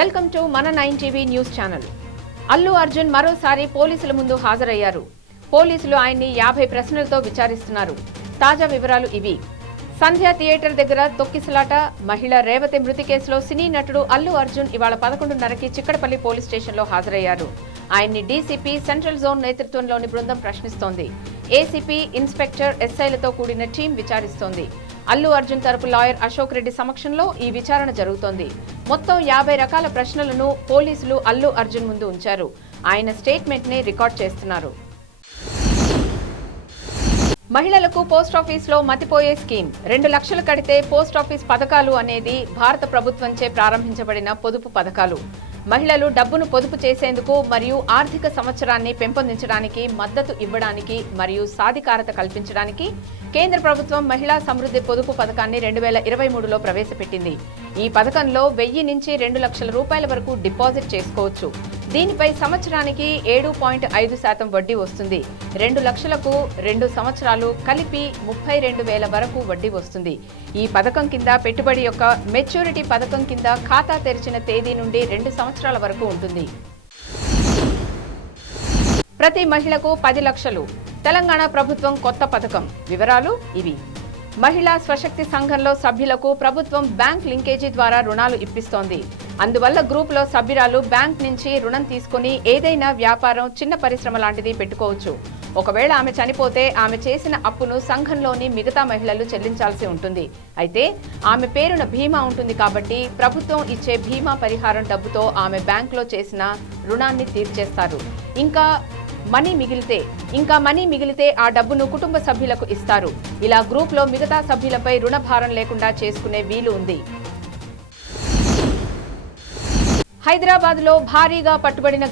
Welcome to మన 9 TV news channel. Allu Arjun మరోసారి పోలీసుల ముందు హాజరయ్యారు. పోలీసులు ఆయన్ని 50 ప్రశ్నలతో విచారిస్తున్నారు. తాజా వివరాలు ఇవి. సంధ్య థియేటర్ దగ్గర తొక్కిసలాట, మహిళ రేవతి మృతి కేసులో సినీ నటుడు అల్లు అర్జున్ ఇవాళ 11:30కి చిక్కడపల్లి పోలీస్ స్టేషన్లో హాజరయ్యారు. ఆయన్ని డీసీపీ సెంట్రల్ జోన్ నేతృత్వంలోని బృందం ప్రశ్నిస్తోంది. ఏసీపీ, ఇన్స్పెక్టర్, ఎస్ఐలతో కూడిన టీం విచారిస్తోంది. అల్లు అర్జున్ తరపు లాయర్ అశోక్ రెడ్డి సమక్షంలో ఈ విచారణ జరుగుతోంది. మొత్తం 50 రకాల ప్రశ్నలను పోలీసులు అల్లు అర్జున్ ముందు ఉంచారు. ఆయన స్టేట్మెంట్ ని రికార్డ్ చేస్తున్నారు. మహిళలకు పోస్టాఫీస్లో మతిపోయే స్కీమ్ 2 లక్షలు కడితే పోస్టాఫీస్ పథకాలు అనేది భారత ప్రభుత్వంచే ప్రారంభించబడిన పొదుపు పథకాలు. మహిళలు డబ్బును పొదుపు చేసేందుకు మరియు ఆర్థిక సంవత్సరాన్ని పెంపొందించడానికి, మద్దతు ఇవ్వడానికి మరియు సాధికారత కల్పించడానికి కేంద్ర ప్రభుత్వం మహిళా సమృద్ధి పొదుపు పథకాన్ని 2023లో ప్రవేశపెట్టింది. ఈ పథకంలో 1000 నుంచి 2 లక్షల రూపాయల వరకు డిపాజిట్ చేసుకోవచ్చు. దీనిపై సంవత్సరానికి 7.5% వడ్డీ వస్తుంది. 2 లక్షలకు 2 సంవత్సరాలు కలిపి 32,000 వరకు వడ్డీ వస్తుంది. ఈ పథకం కింద పెట్టుబడి యొక్క మెచ్యూరిటీ పథకం కింద ఖాతా తెరిచిన తేదీ నుండి 2 సంవత్సరాల వరకు ఉంటుంది. ప్రతి మహిళకు 10 లక్షలు. తెలంగాణ ప్రభుత్వం కొత్త పథకం. వివరాలు ఇవి. మహిళా స్వశక్తి సంఘంలో సభ్యులకు ప్రభుత్వం బ్యాంక్ లింకేజీ ద్వారా రుణాలు ఇప్పిస్తోంది. అందువల్ల గ్రూపులో సభ్యురాలు బ్యాంక్ నుంచి రుణం తీసుకుని ఏదైనా వ్యాపారం, చిన్న పరిశ్రమ లాంటిది పెట్టుకోవచ్చు. ఒకవేళ ఆమె చనిపోతే ఆమె చేసిన అప్పును సంఘంలోని మిగతా మహిళలు చెల్లించాల్సి ఉంటుంది. అయితే ఆమె పేరున బీమా ఉంటుంది కాబట్టి ప్రభుత్వం ఇచ్చే బీమా పరిహారం డబ్బుతో ఆమె బ్యాంకులో చేసిన రుణాన్ని తీర్చేస్తారు. ఇంకా మనీ మిగిలితే ఆ డబ్బును కుటుంబ సభ్యులకు ఇస్తారు. ఇలా గ్రూప్లో మిగతా సభ్యులపై రుణ భారం లేకుండా చేసుకునే వీలు ఉంది. హైదరాబాద్లో భారీగా పట్టుబడిన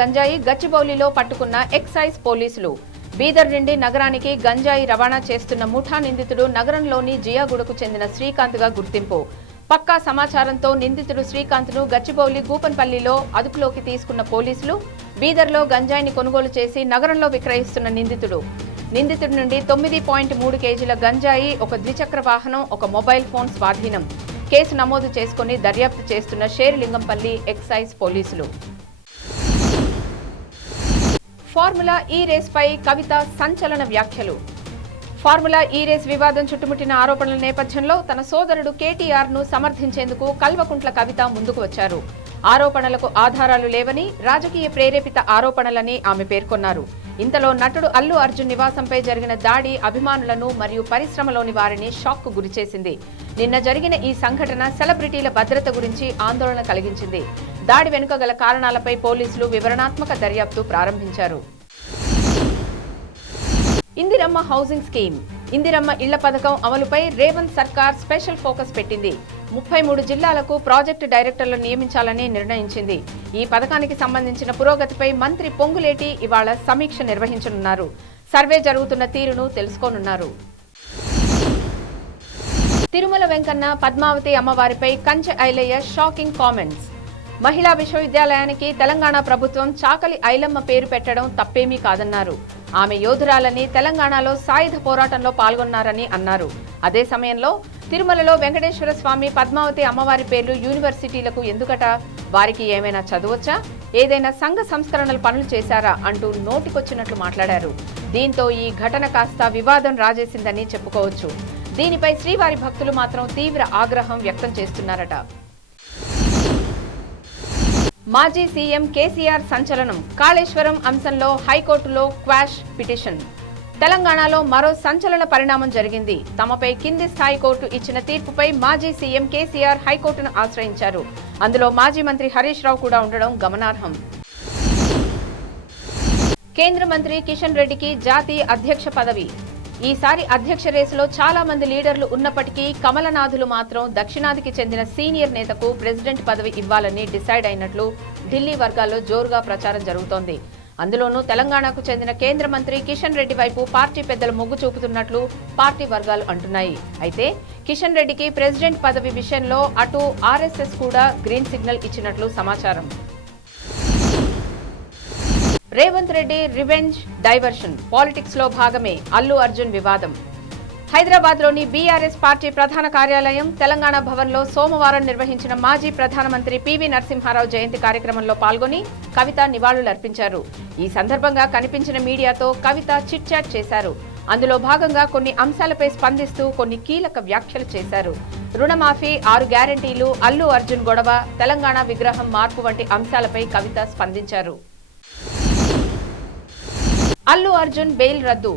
గంజాయి గచ్చిబౌలిలో పట్టుకున్న ఎక్సైజ్ పోలీసులు. బీదర్ నుండి నగరానికి గంజాయి రవాణా చేస్తున్న ముఠా నిందితుడు నగరంలోని జియాగూడకు చెందిన శ్రీకాంత్ గా గుర్తింపు. పక్కా సమాచారంతో నిందితుడు శ్రీకాంత్ను గచ్చిబౌలి గూపన్పల్లిలో అదుపులోకి తీసుకున్న పోలీసులు బీదర్లో గంజాయిని కొనుగోలు చేసి నగరంలో విక్రయిస్తున్న నిందితుడి నుండి 9.3 కేజీల గంజాయి, ఒక ద్విచక్ర వాహనం, ఒక మొబైల్ ఫోన్ స్వాధీనం. కేసు నమోదు చేసుకుని దర్యాప్తు చేస్తున్న షేర్లింగంపల్లి ఎక్సైజ్ పోలీసులు. ఫార్ములా ఈ రేస్ పై కవిత సంచలన వ్యాఖ్యలు. ఫార్ములా ఈ రేస్ వివాదం చుట్టుముట్టిన ఆరోపణల నేపథ్యంలో తన సోదరుడు కేటీఆర్ ను సమర్థించేందుకు కల్వకుంట్ల కవిత ముందుకు వచ్చారు. ఆరోపణలకు ఆధారాలు లేవని, రాజకీయ ప్రేరేపిత ఆరోపణలని ఆమె పేర్కొన్నారు. ఇంతలో నటుడు అల్లు అర్జున్ నివాసంపై జరిగిన దాడి అభిమానులను మరియు పరిశ్రమలోని వారిని షాక్ కు గురిచేసింది. నిన్న జరిగిన ఈ సంఘటన సెలబ్రిటీల భద్రత గురించి ఆందోళన కలిగించింది. దాడి వెనుక గల కారణాలపై పోలీసులు వివరణాత్మక దర్యాప్తు ప్రారంభించారు. Indiramma housing scheme. ఇందిరమ్మ ఇళ్ల పథకం అమలుపై రేవంత్ సర్కార్ స్పెషల్ ఫోకస్ పెట్టింది. 33 జిల్లాలకు ప్రాజెక్టు డైరెక్టర్లను నియమించాలని నిర్ణయించింది. ఈ పథకానికి సంబంధించిన పురోగతిపై మంత్రి పొంగులేటి ఇవాళ సమీక్ష నిర్వహించనున్నారు. సర్వే జరుగుతున్న తీరును తెలుసుకోనున్నారు. తిరుమల వెంకన్న పద్మావతి అమ్మవారిపై కంచె ఐలయ్య షాకింగ్ కామెంట్స్. మహిళా విశ్వవిద్యాలయానికి తెలంగాణ ప్రభుత్వం చాకలి ఐలమ్మ పేరు పెట్టడం తప్పేమీ కాదన్నారు. ఆమె యోధురాలని, తెలంగాణలో సాయుధ పోరాటంలో పాల్గొన్నారని అన్నారు. అదే సమయంలో తిరుమలలో వెంకటేశ్వర స్వామి, పద్మావతి అమ్మవారి పేర్లు యూనివర్సిటీలకు ఎందుకట? వారికి ఏమైనా చదవచ్చా? ఏదైనా సంఘ సంస్కరణలు పనులు చేశారా అంటూ నోటికొచ్చినట్లు మాట్లాడారు. దీంతో ఈ ఘటన కాస్త వివాదం రాజేసిందని చెప్పుకోవచ్చు. దీనిపై శ్రీవారి భక్తులు మాత్రం తీవ్ర ఆగ్రహం వ్యక్తం చేస్తున్నారట. మాజీ సీఎం కేసీఆర్ సంచలనం. కాళేశ్వరం అంశంలో హైకోర్టులో క్వాష్ పిటిషన్. తెలంగాణలో మరో సంచలన పరిణామం జరిగింది. తమపై కింది స్థాయి కోర్టు ఇచ్చిన తీర్పుపై మాజీ సీఎం కేసీఆర్ హైకోర్టును ఆశ్రయించారు. అందులో మాజీ మంత్రి హరీష్ రావు కూడా ఉండడం గమనార్హం. కేంద్ర మంత్రి కిషన్ రెడ్డికి జాతీయ అధ్యక్ష పదవి. ఈసారి అధ్యక్ష రేసులో చాలా మంది లీడర్లు ఉన్నప్పటికీ కమలనాథులు మాత్రం దక్షిణాదికి చెందిన సీనియర్ నేతకు ప్రెసిడెంట్ పదవి ఇవ్వాలని డిసైడ్ అయినట్లు ఢిల్లీ వర్గాల్లో జోరుగా ప్రచారం జరుగుతోంది. అందులోనూ తెలంగాణకు చెందిన కేంద్ర మంత్రి కిషన్ రెడ్డి వైపు పార్టీ పెద్దలు మొగ్గు చూపుతున్నట్లు పార్టీ వర్గాలు అంటున్నాయి. అయితే కిషన్ రెడ్డికి ప్రెసిడెంట్ పదవి విషయంలో అటు ఆర్ఎస్ఎస్ కూడా గ్రీన్ సిగ్నల్ ఇచ్చినట్లు సమాచారం. Revanth Reddy revenge diversion. Politics లో భాగమే అల్లు అర్జున్ వివాదం. హైదరాబాద్లోని బీఆర్ఎస్ పార్టీ ప్రధాన కార్యాలయం తెలంగాణ భవన్లో సోమవారం నిర్వహించిన మాజీ ప్రధానమంత్రి పివి నరసింహారావు జయంతి కార్యక్రమంలో పాల్గొని కవిత నివాళులర్పించారు. ఈ సందర్భంగా కనిపించిన మీడియాతో కవిత చిట్ చాట్ చేశారు. అందులో భాగంగా కొన్ని అంశాలపై స్పందిస్తూ కొన్ని కీలక వ్యాఖ్యలు చేశారు. రుణమాఫీ, 6 గ్యారెంటీలు, అల్లు అర్జున్ గొడవ, తెలంగాణ విగ్రహం మార్పు వంటి అంశాలపై కవిత స్పందించారు. అల్లు అర్జున్ బెయిల్ రద్దు.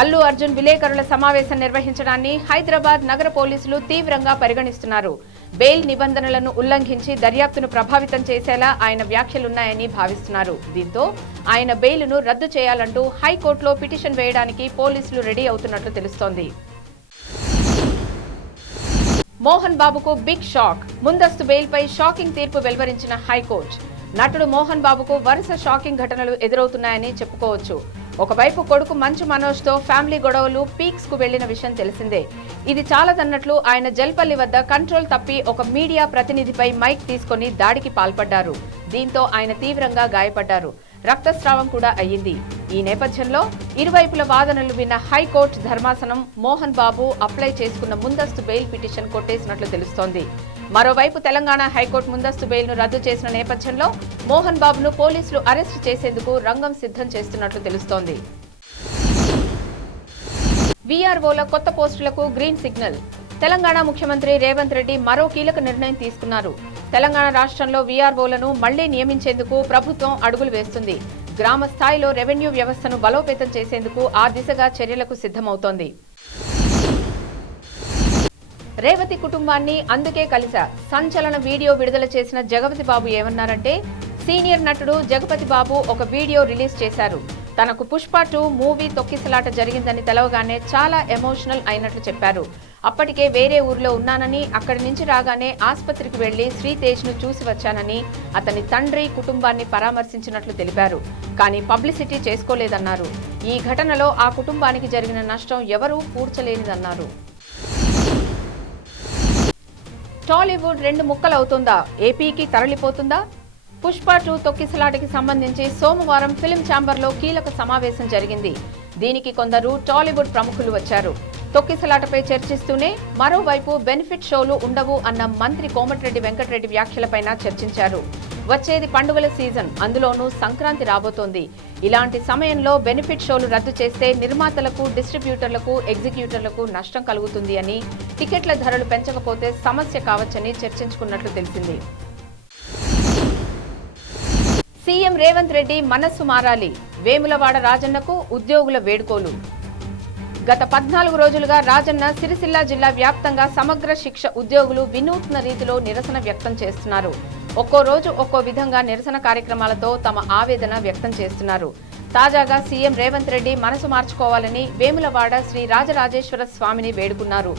అల్లు అర్జున్ విలేకరుల సమావేశం నిర్వహించడాన్ని హైదరాబాద్ నగర పోలీసులు తీవ్రంగా పరిగణిస్తున్నారు. బెయిల్ నిబంధనలను ఉల్లంఘించి దర్యాప్తును ప్రభావితం చేసేలా ఆయన వ్యాఖ్యలున్నాయని భావిస్తున్నారు. దీంతో ఆయన బెయిల్ను రద్దు చేయాలంటూ హైకోర్టులో పిటిషన్ వేయడానికి పోలీసులు రెడీ అవుతున్నట్లు తెలుస్తోంది. మోహన్ బాబుకు బిగ్ షాక్. ముందస్తు బెయిల్పై షాకింగ్ తీర్పు వెలువరించిన హైకోర్టు. నటుడు మోహన్ బాబుకు వరుస షాకింగ్ ఘటనలు ఎదురవుతున్నాయని చెప్పుకోవచ్చు. ఒకవైపు కొడుకు మంచు మనోజ్తో ఫ్యామిలీ గొడవలు పీక్స్ కు వెళ్లిన విషయం తెలిసిందే. ఇది చాలదన్నట్లు ఆయన జల్పల్లి వద్ద కంట్రోల్ తప్పి ఒక మీడియా ప్రతినిధిపై మైక్ తీసుకుని దాడికి పాల్పడ్డారు. దీంతో ఆయన తీవ్రంగా గాయపడ్డారు. రక్తస్రావం కూడా అయ్యింది. ఈ నేపథ్యంలో ఇరువైపుల వాదనలు విన్న హైకోర్టు ధర్మాసనం మోహన్ బాబు అప్లై చేసుకున్న ముందస్తు బెయిల్ పిటిషన్ కొట్టేసినట్లు తెలుస్తోంది. మరోవైపు తెలంగాణ హైకోర్టు ముందస్తు బెయిల్ను రద్దు చేసిన నేపథ్యంలో మోహన్ బాబును పోలీసులు అరెస్టు చేసేందుకు రంగం సిద్ధం చేస్తున్నట్లు తెలుస్తోంది. వీఆర్ఓల కొత్త పోస్టులకు గ్రీన్ సిగ్నల్. తెలంగాణ ముఖ్యమంత్రి రేవంత్ రెడ్డి మరో కీలక నిర్ణయం తీసుకున్నారు. తెలంగాణ రాష్ట్రంలో వీఆర్ఓలను మళ్లీ నియమించేందుకు ప్రభుత్వం అడుగులు వేస్తుంది. గ్రామ స్థాయిలో రెవెన్యూ వ్యవస్థను బలోపేతం చేసేందుకు ఆ దిశగా చర్యలకు సిద్ధమవుతోంది. రేవతి కుటుంబాన్ని అందుకే కలిసా. సంచలన వీడియో విడుదల చేసిన జగపతి బాబు ఏమన్నారంటే, సీనియర్ నటుడు జగపతి బాబు ఒక వీడియో రిలీజ్ చేశారు. తనకు పుష్ప 2 మూవీ తొక్కిసలాట జరిగిందని తెలవగానే చాలా ఎమోషనల్ అయినట్లు చెప్పారు. అప్పటికే వేరే ఊర్లో ఉన్నానని, అక్కడి నుంచి రాగానే ఆసుపత్రికి వెళ్లి శ్రీతేజ్ను చూసి వచ్చానని అతని తండ్రి కుటుంబాన్ని పరామర్శించినట్లు తెలిపారు. కానీ పబ్లిసిటీ చేసుకోలేదన్నారు. ఈ ఘటనలో ఆ కుటుంబానికి జరిగిన నష్టం ఎవరూ పూడ్చలేనిదన్నారు. టాలీవుడ్ 2 ముక్కలవుతుందా? ఏపీకి తరలిపోతుందా? పుష్ప 2 తొక్కిసలాటకి సంబంధించి సోమవారం ఫిల్మ్ ఛాంబర్లో కీలక సమావేశం జరిగింది. దీనికి కొందరు టాలీవుడ్ ప్రముఖులు వచ్చారు. తొక్కిసలాటపై చర్చిస్తూనే మరోవైపు బెనిఫిట్ షోలు ఉండవు అన్న మంత్రి కోమటిరెడ్డి వెంకటరెడ్డి వ్యాఖ్యలపైన చర్చించారు. వచ్చేది పండుగల సీజన్, అందులోనూ సంక్రాంతి రాబోతోంది. ఇలాంటి సమయంలో బెనిఫిట్ షోలు రద్దు చేస్తే నిర్మాతలకు, డిస్ట్రిబ్యూటర్లకు, ఎగ్జిక్యూటర్లకు నష్టం కలుగుతుంది అని, టికెట్ల ధరలు పెంచకపోతే సమస్య కావచ్చని చర్చించుకున్నట్లు తెలిసింది. సీఎం రేవంత్ రెడ్డి మనస్సు మారాలి. వేములవాడ రాజన్నకు ఉద్యోగుల వేడుకోలు. గత 14 రోజులుగా రాజన్న సిరిసిల్ల జిల్లా వ్యాప్తంగా సమగ్ర శిక్ష ఉద్యోగులు వినూత్న రీతిలో నిరసన వ్యక్తం చేస్తున్నారు. ఒక్కో రోజు ఒక్కో విధంగా నిరసన కార్యక్రమాలతో తమ ఆవేదన వ్యక్తం చేస్తున్నారు. తాజాగా సీఎం రేవంత్ రెడ్డి మనసు మార్చుకోవాలని వేములవాడ శ్రీ రాజరాజేశ్వర స్వామిని వేడుకున్నారు.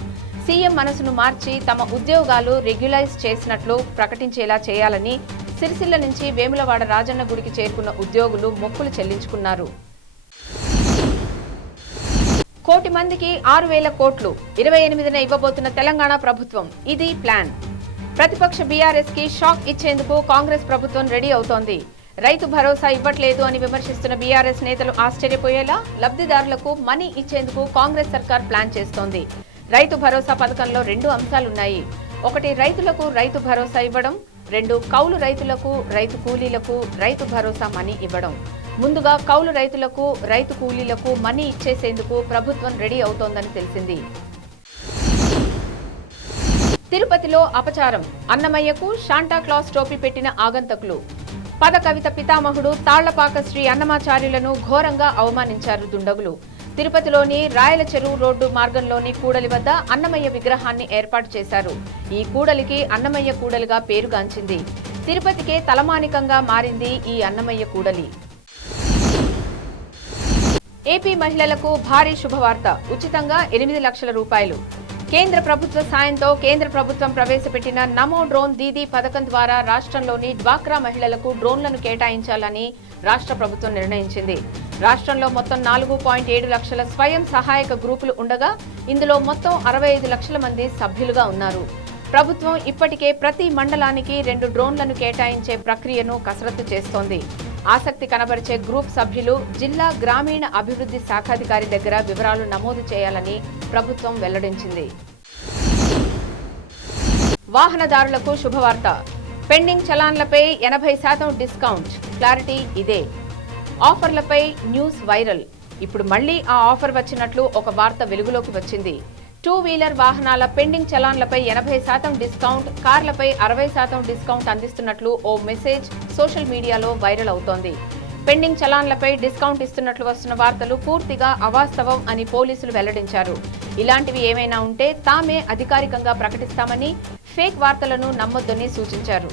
సీఎం మనసును మార్చి తమ ఉద్యోగాలు రెగ్యులైజ్ చేసినట్లు ప్రకటించేలా చేయాలని సిరిసిల్ల నుంచి వేములవాడ రాజన్న గుడికి చేరుకున్న ఉద్యోగులు మొక్కులు చెల్లించుకున్నారు. 1 కోటి మందికి 6,000 కోట్లు 28న ఇవ్వబోతున్న తెలంగాణ ప్రభుత్వం. ఇది ప్లాన్. ప్రతిపక్ష బీఆర్ఎస్ కి షాక్ ఇచ్చేందుకు కాంగ్రెస్ ప్రభుత్వం రెడీ అవుతోంది. రైతు భరోసా ఇవ్వట్లేదు అని విమర్శిస్తున్న బీఆర్ఎస్ నేతలు ఆశ్చర్యపోయేలా లబ్ధిదారులకు మనీ ఇచ్చేందుకు కాంగ్రెస్ సర్కార్ ప్లాన్ చేస్తోంది. రైతు భరోసా పథకంలో 2 అంశాలున్నాయి. 1 రైతులకు రైతు భరోసా ఇవ్వడం, 2 కౌలు రైతులకు, రైతు కూలీలకు రైతు భరోసా మనీ ఇవ్వడం. ముందుగా కౌలు రైతులకు, రైతు కూలీలకు మనీ ఇచ్చేసేందుకు ప్రభుత్వం రెడీ అవుతోందని తెలిసింది. తిరుపతిలో అపచారం. అన్నమయ్యకు శాంటాక్లాస్ టోపీ పెట్టిన ఆగంతకులు. పద కవిత పితామహుడు తాళ్లపాక శ్రీ అన్నమాచార్యులను ఘోరంగా అవమానించారు దుండగులు. తిరుపతిలోని రాయల చెరువు రోడ్డు మార్గంలోని కూడలి వద్ద అన్నమయ్య విగ్రహాన్ని ఏర్పాటు చేశారు. ఈ కూడలికి అన్నమయ్య కూడలిగా పేరుగాంచింది. తిరుపతికే తలమానికంగా మారింది ఈ అన్నమయ్య కూడలి. ఏపీ మహిళలకు భారీ శుభవార్త. ఉచితంగా 8 లక్షల రూపాయలు. కేంద్ర ప్రభుత్వ సాయంతో కేంద్ర ప్రభుత్వం ప్రవేశపెట్టిన నమో డ్రోన్ దీదీ పథకం ద్వారా రాష్ట్రంలోని డ్వాక్రా మహిళలకు డ్రోన్లను కేటాయించాలని రాష్ట్ర ప్రభుత్వం నిర్ణయించింది. రాష్ట్రంలో మొత్తం 4.7 లక్షల స్వయం సహాయక గ్రూపులు ఉండగా ఇందులో మొత్తం 65 లక్షల మంది సభ్యులుగా ఉన్నారు. ప్రభుత్వం ఇప్పటికే ప్రతి మండలానికి 2 డ్రోన్లను కేటాయించే ప్రక్రియను కసరత్తు చేస్తోంది. ఆసక్తి కనబరిచే గ్రూప్ సభ్యులు జిల్లా గ్రామీణ అభివృద్ధి శాఖాధికారి దగ్గర వివరాలు నమోదు చేయాలని ప్రభుత్వం వెల్లడించింది. వాహనదారులకు శుభవార్త. Pending చలాన్లపై 80% discount. క్లారిటీ ఇదే. ఆఫర్లపై న్యూస్ వైరల్. ఇప్పుడు మళ్లీ ఆ ఆఫర్ వచ్చినట్లు ఒక వార్త వెలుగులోకి వచ్చింది. 2 వీలర్ వాహనాల పెండింగ్ చలాన్లపై 80% డిస్కౌంట్, కార్లపై 60% డిస్కౌంట్ అందిస్తున్నట్లు ఓ మెసేజ్ సోషల్ మీడియాలో వైరల్ అవుతోంది. పెండింగ్ చలాన్లపై డిస్కౌంట్ ఇస్తున్నట్లు వస్తున్న వార్తలు పూర్తిగా అవాస్తవం అని పోలీసులు వెల్లడించారు. ఇలాంటివి ఏమైనా ఉంటే తామే అధికారికంగా ప్రకటిస్తామని, ఫేక్ వార్తలను నమ్మొద్దని సూచించారు.